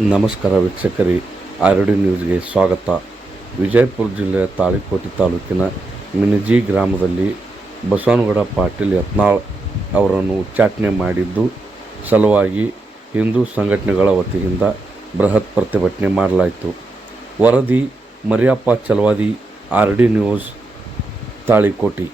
ನಮಸ್ಕಾರ ವೀಕ್ಷಕರಿ ಆರ್ಡಿ ನ್ಯೂಸ್ಗೆ ಸ್ವಾಗತ. ವಿಜಯಪುರ ಜಿಲ್ಲೆಯ ತಾಳಿಕೋಟೆ ತಾಲೂಕಿನ ಮಿನಜಿ ಗ್ರಾಮದಲ್ಲಿ ಬಸವನಗೌಡ ಪಾಟೀಲ್ ಯತ್ನಾಳ್ ಅವರನ್ನು ಉಚ್ಚಾಟನೆ ಮಾಡಿದ್ದು ಸಲುವಾಗಿ ಹಿಂದೂ ಸಂಘಟನೆಗಳ ವತಿಯಿಂದ ಬೃಹತ್ ಪ್ರತಿಭಟನೆ ಮಾಡಲಾಯಿತು. ವರದಿ, Mariyappa Chalavadi, R D news, Talikoti.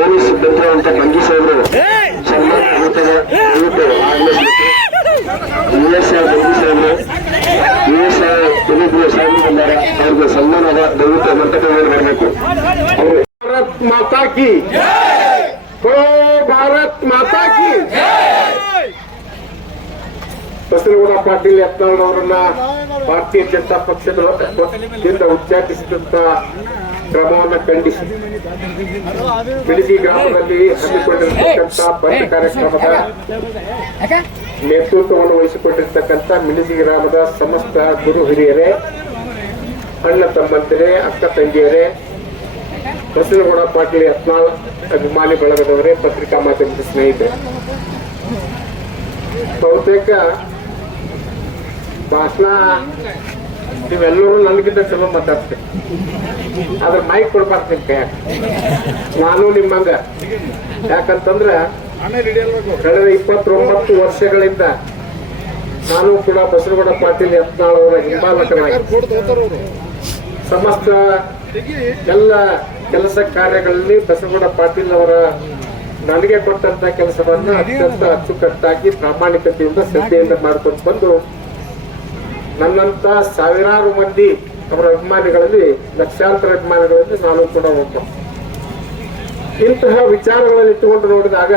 Dennis, dentro untuk tanque, aquí U S I ತಂಗಿ ಸಾಹೇಬರು ಯು ಎಸ್ ಐ ಇನ್ನಿಬ್ಬರು ಸಾಹೇಬರು ಅವ್ರಿಗೆ ಸನ್ಮಾನ ಅದ ದಯವಿಟ್ಟು ಮಂಟಪದಲ್ಲಿ ಬರಬೇಕು. ಭಾರತ್ ಮಾತಾ ಕಿ ಭಾರತ್ ಮಾತಾ ಕಿ ಬಸನಗೌಡ ಪಾಟೀಲ್ ಯತ್ನಾಳ್ ಅವರನ್ನ ಭಾರತೀಯ ಜನತಾ ಪಕ್ಷದ ವತಿಯಿಂದ ಉಚ್ಚಾಟಿಸಿದಂತ ಕ್ರಮವನ್ನು ಖಂಡಿಸಿ. ಬಿಳಿಸಿ ಗ್ರಾಮದಲ್ಲಿ ಹಮ್ಮಿಕೊಂಡಿರತಕ್ಕಂಥ ಬಂದ್ ಕಾರ್ಯಕ್ರಮದ ನೇತೃತ್ವವನ್ನು ವಹಿಸಿಕೊಂಡಿರ್ತಕ್ಕಂಥ ಮಿಣಿಸಿ ಗ್ರಾಮದ ಸಮಸ್ತ ಗುರು ಹಿರಿಯರೇ ಅಣ್ಣ ತಮ್ಮಂದಿರೇ ಅಕ್ಕ ತಂಗಿಯರೇ ಬಸವನಗೌಡ ಪಾಟೀಲ್ ಯತ್ನಾಳ್ ಅಭಿಮಾನಿ ಬಳಗದವರೇ ಪತ್ರಿಕಾ ಮಾಧ್ಯಮದ ಸ್ನೇಹಿತರೆ. ಬಹುತೇಕ ಭಾಷಣ ನೀವೆಲ್ಲರೂ ನನಗಿಂತ ಚಲೋ ಮಾತಾಡ್ತೀರಿ. ಆದ್ರೆ ಮೈಕ್ ಕೊಡ್ಬಾರ್ದು ನಿಮ್ ಕೈಯಾಗ ನಾನು ನಿಮ್ಮಂಗ. ಯಾಕಂತಂದ್ರ ಕಳೆದ ಇಪ್ಪತ್ತೊಂಬತ್ತು ವರ್ಷಗಳಿಂದ ನಾನು ಕೂಡ ಬಸವಗೌಡ ಪಾಟೀಲ್ ಯತ್ನಾಳ್ ಅವರ ಹಿಂಬಾಲಕನಾಗಿ ಸಮಸ್ತ ಎಲ್ಲ ಕೆಲಸ ಕಾರ್ಯಗಳಲ್ಲಿ ಬಸವಗೌಡ ಪಾಟೀಲ್ ಅವರ ನನಗೆ ಕೊಟ್ಟಂತ ಕೆಲಸವನ್ನ ಅತ್ಯಂತ ಅಚ್ಚುಕಟ್ಟಾಗಿ ಪ್ರಾಮಾಣಿಕತೆಯಿಂದ ಶ್ರದ್ಧೆಯಿಂದ ಮಾಡ್ಕೊಂಡು ಬಂದು ನನ್ನಂತ ಸಾವಿರಾರು ಮಂದಿ ಅವರ ಅಭಿಮಾನಿಗಳಲ್ಲಿ, ಲಕ್ಷಾಂತರ ಅಭಿಮಾನಿಗಳಲ್ಲಿ ನಾನು ಕೂಡ ಒಬ್ಬ. ಇಂತಹ ವಿಚಾರಗಳನ್ನು ಇಟ್ಟುಕೊಂಡು ನೋಡಿದಾಗ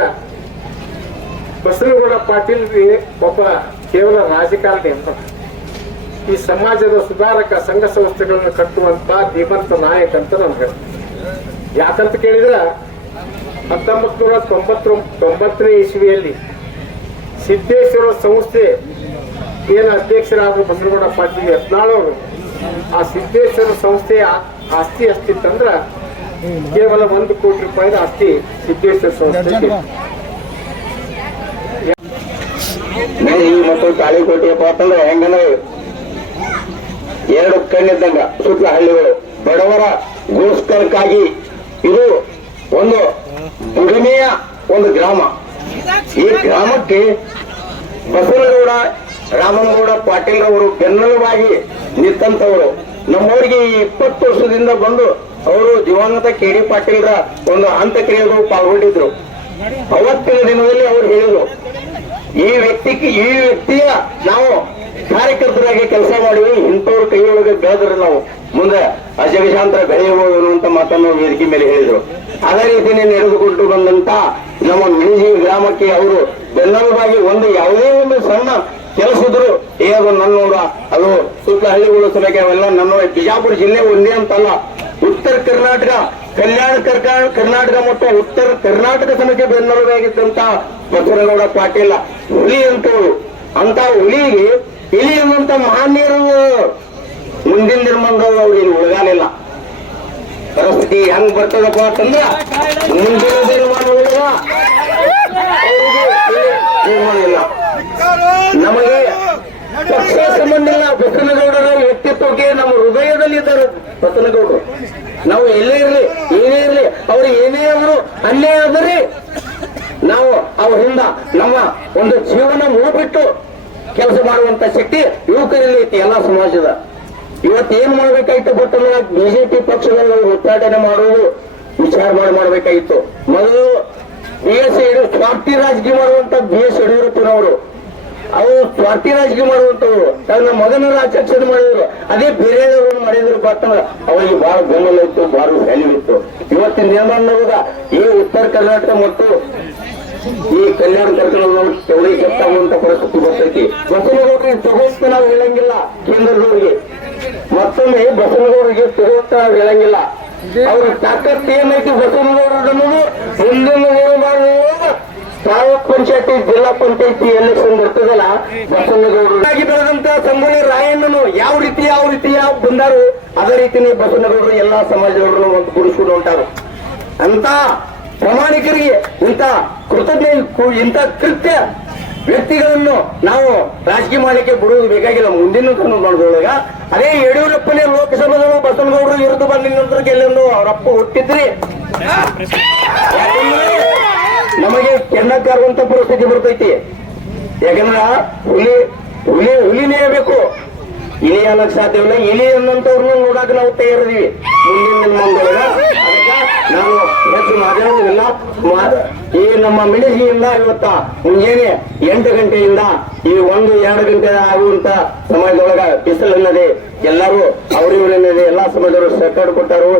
ಬಸನಗೌಡ ಪಾಟೀಲ್ಗೆ ಒಬ್ಬ ಕೇವಲ ರಾಜಕಾರಣಿ ಅಂತ. ಈ ಸಮಾಜದ ಸುಧಾರಕ ಸಂಘ ಸಂಸ್ಥೆಗಳನ್ನು ಕಟ್ಟುವಂತ ಧೀಮಂತ ನಾಯಕ ಅಂತ ನನ್ಗೆ. ಯಾಕಂತ ಕೇಳಿದ್ರೆ ಹತ್ತೊಂಬತ್ ನೂರ ತೊಂಬತ್ತ, ತೊಂಬತ್ತನೇ ಇಸ್ವಿಯಲ್ಲಿ ಸಿದ್ದೇಶ್ವರ ಸಂಸ್ಥೆ ಏನು ಅಧ್ಯಕ್ಷರಾದ ಬಸನಗೌಡ ಪಾಟೀಲ್ ಯತ್ನಾಳ್ ಅವರು. ಆ ಸಿದ್ದೇಶ್ವರ ಸಂಸ್ಥೆಯ ಆಸ್ತಿ ಎಷ್ಟಿತ್ತಂದ್ರ ಕೇವಲ ಒಂದು ಕೋಟಿ ರೂಪಾಯಿ ಆಸ್ತಿ ಸಿದ್ದೇಶ್ವರ ಸಂಸ್ಥೆ ಮತ್ತು ತಾಳಿಕೋಟೆಯಪ್ಪ ಅಂತಂದ್ರೆ ಹೆಂಗಂದ್ರೆ ಎರಡು ಕಣ್ಣಿದ್ದಂಗ ಸುತ್ತಲ ಹಳ್ಳಿಗಳು. ಬಡವರ ಗೋಸ್ಕರಕ್ಕಾಗಿ ಇದು ಒಂದು ದುಡಿಮೆಯ ಒಂದು ಗ್ರಾಮ. ಈ ಗ್ರಾಮಕ್ಕೆ ಬಸವನಗೌಡ, ರಾಮನಗೌಡ ಪಾಟೀಲ್ ಅವರು ಬೆನ್ನೆಲುಬಾಗಿ ನಿಂತಂತವರು. ನಮ್ಮವರಿಗೆ ಇಪ್ಪತ್ತು ವರ್ಷದಿಂದ ಬಂದು ಅವರು ದಿವಂಗತ ಕೆ ಡಿ ಪಾಟೀಲ್ರ ಒಂದು ಅಂತ್ಯಕ್ರಿಯೆಗಳು ಪಾಲ್ಗೊಂಡಿದ್ರು. ಅವತ್ತಿನ ದಿನದಲ್ಲಿ ಅವರು ಹೇಳಿದ್ರು, ಈ ವ್ಯಕ್ತಿ ಈ ವ್ಯಕ್ತಿಯ ನಾವು ಕಾರ್ಯಕರ್ತರಾಗಿ ಕೆಲಸ ಮಾಡಿವಿ, ಇಂಥವ್ರ ಕೈಯೊಳಗೆ ಬೆಳೆದ್ರೆ ನಾವು ಮುಂದೆ ಅಜಗಶಾಂತರ ಬೆಳೆಯಬಹುದು ಅನ್ನುವಂತ ಮಾತನ್ನು ವೇದಿಕೆ ಮೇಲೆ ಹೇಳಿದ್ರು. ಅದೇ ರೀತಿಯಲ್ಲಿ ನಡೆದುಕೊಂಡು ಬಂದಂತ ನಮ್ಮ ಮಿಣಿಜಿ ಗ್ರಾಮಕ್ಕೆ ಅವರು ಬೆನ್ನೆಲುಬಾಗಿ ಒಂದು ಯಾವುದೇ ಒಂದು ಸಣ್ಣ ಕೆಲಸ ಏನು ಏ, ಅದು ಸುತ್ತ ಹಳ್ಳಿಗಳು ಸಲಕ್ಕೆ ಅವೆಲ್ಲ ನನ್ನ ಬಿಜಾಪುರ ಜಿಲ್ಲೆ ಒಂದೇ ಅಂತಲ್ಲ. ಉತ್ತರ ಕರ್ನಾಟಕ, ಕಲ್ಯಾಣ ಕರ್ನಾಟಕ ಕರ್ನಾಟಕ ಮತ್ತು ಉತ್ತರ ಕರ್ನಾಟಕ ತನಕ ಬೆನ್ನೆಲುಬಾಗಿದ್ದಂತ ಮಧುರಗೌಡ ಪಾಟೀಲ ಹುಲಿ ಅಂತವರು. ಅಂತ ಹುಲಿಗೆ ಇಲಿ ಅನ್ನುವಂತ ಮಹಾನೀರು ಮುಂದಿನ ನಿರ್ಮಾಣದಾಗ ಅವ್ರಿಗೆ ಉಳಗಾಲಿಲ್ಲ. ಪರಿಸ್ಥಿತಿ ಹೆಂಗ್ ಬರ್ತದಪ್ಪ ಅಂತಂದ್ರ, ಮುಂದಿನ ನಿರ್ಮಾಣ ಉಳಿದ ಇಲ್ಲಿ ನಿರ್ಮಾಣ ಇಲ್ಲ ನಮಗೆ ಪಕ್ಷ ಸಂಬಂಧ ಇಲ್ಲ ಬಸನಗೌಡರ ವ್ಯಕ್ತಿತ್ವಕ್ಕೆ ನಮ್ಮ ಹೃದಯದಲ್ಲಿ ಇದ್ದಾರೆ ಬಸನಗೌಡರು ನಾವು ಎಲ್ಲೇ ಇರಲಿ, ಏನೇ ಇರಲಿ, ಅವ್ರು ಏನೇ ಆದರೂ ಅನ್ಯಾಯ ಆದ್ರಿ ನಾವು ಅವರಿಂದ ನಮ್ಮ ಒಂದು ಜೀವನ ಮುಗಿಬಿಟ್ಟು ಕೆಲಸ ಮಾಡುವಂತ ಶಕ್ತಿ ಯುವಕರಲ್ಲಿ ಐತಿ ಎಲ್ಲ ಸಮಾಜದ. ಇವತ್ತು ಏನ್ ಮಾಡ್ಬೇಕಾಯ್ತು ಗೊತ್ತಲ್ಲ ಬಿಜೆಪಿ ಪಕ್ಷದಲ್ಲಿ ಉದ್ಘಾಟನೆ ಮಾಡುವುದು ವಿಚಾರ ಮಾಡಿ ಮಾಡ್ಬೇಕಾಗಿತ್ತು ಮೊದಲು ಬಿ ಎಸ್ ಸ್ವಾರ್ಥಿ ರಾಜಕೀಯ ಮಾಡುವಂತ ಬಿ ಎಸ್ ಯಡಿಯೂರಪ್ಪನವರು ಅವರು ಸ್ವಾರ್ಥಿ ರಾಜಕೀಯ ಮಾಡುವಂತವ್ರು ತನ್ನ ಮಗನ ರಾಜಕೀಯ ಮಾಡಿದ್ರು. ಅದೇ ಬೇರೆಯವರು ಮಾಡಿದ್ರು ಅಂತಂದ್ರೆ ಅವರಿಗೆ ಬಹಳ ಬೆಂಬಲ ಇತ್ತು ಬಹಳ ವ್ಯಾಲ್ಯೂ ಇತ್ತು. ಇವತ್ತಿನ ದಿನಮಾನದಾಗ ಈ ಉತ್ತರ ಕರ್ನಾಟಕ ಮತ್ತು ಈ ಕಲ್ಯಾಣ ಕರ್ನಾಟಕ ಚೌಡಿ ಕೆತ್ತಾಗುವಂತ ಪರಿಸ್ಥಿತಿ ಬರ್ತೈತಿ. ಬಸವನಗೌಡರಿಗೆ ತಗೋಂತ ನಾವು ಹೇಳಂಗಿಲ್ಲ, ಕೇಂದ್ರದವರಿಗೆ. ಮತ್ತೊಮ್ಮೆ ಬಸವನಗೌಡರಿಗೆ ತಗೋಂತ ನಾವು ಹೇಳಂಗಿಲ್ಲ. ಅವ್ರ ತಾಕತ್ ಏನೈತಿ ಬಸವನಗೌಡರು ಮುಂದಿನ ತಾಲೂಕ್ ಪಂಚಾಯತಿ, ಜಿಲ್ಲಾ ಪಂಚಾಯತಿ ಎಲೆಕ್ಷನ್ ಬರ್ತದಲ್ಲ ಬಸವನಗೌಡರು. ಬೆಳೆದಂತ ಸಂಗೊಳ್ಳಿ ರಾಯಣ್ಣನು ಯಾವ ರೀತಿ ಯಾವ ರೀತಿ, ಯಾವ ಬಂದಾರು, ಅದೇ ರೀತಿನೇ ಬಸವನಗೌಡರು ಎಲ್ಲಾ ಸಮಾಜದವರು ಒಂದು ಗುಡಿಸ್ಕೊಂಡು ಹೊಂಟಾರು. ಅಂತ ಪ್ರಾಮಾಣಿಕರಿಗೆ ಇಂಥ ಕೃತಜ್ಞ, ಇಂಥ ಕೃತ್ಯ ವ್ಯಕ್ತಿಗಳನ್ನು ನಾವು ರಾಜಕೀಯ ಮಾಡಲಿಕ್ಕೆ ಬಿಡುವುದು ಬೇಕಾಗಿಲ್ಲ. ಮುಂದಿನ ನೋಡಿದೊಳಗ ಅದೇ ಯಡಿಯೂರಪ್ಪನೇ ಲೋಕಸಭೆಗಳು ಬಸವನಗೌಡರು ವಿರುದ್ಧ ಬಂದ ಗೆಲ್ಲನ್ನು ಅವರಪ್ಪ ಹುಟ್ಟಿದ್ರಿ. ನಮಗೆ ಕೆಣ್ಣಕ್ಕಾರುವಂತ ಪರಿಸ್ಥಿತಿ ಬರ್ತೈತಿ. ಯಾಕಂದ್ರ ಹುಲಿ ಹುಲಿ ಹುಲಿನೇ ಬೇಕು ಇಲಿ ಅನ್ನಕ್ ಸಾಧ್ಯವಿಲ್ಲ ಇಲಿ ಅನ್ನಂತವ್ರನ್ನ ನೋಡಾಕ ನಾವು ತಯಾರಿದೀವಿ. ಮುಂದಿನ ದಿನಮಾನದೊಳಗ ನಾನು ಹೆಚ್ಚು ಮಾತಾಡೋದಿಲ್ಲ. ಈ ನಮ್ಮ ಮಿಡಿಸಿಯಿಂದ ಇವತ್ತ ಮುಂಜಾನೆ ಎಂಟು ಗಂಟೆಯಿಂದ ಈ ಒಂದು ಎರಡು ಗಂಟೆ ಆಗುವಂತ ಸಮಯದೊಳಗ ಬಿಸಿಲು ಎಲ್ಲರೂ ಅವ್ರಿವ್ರನ್ನದೆ ಎಲ್ಲಾ ಸಮಾಜದವರು ಸರ್ಕಾರ ಕೊಟ್ಟಾರು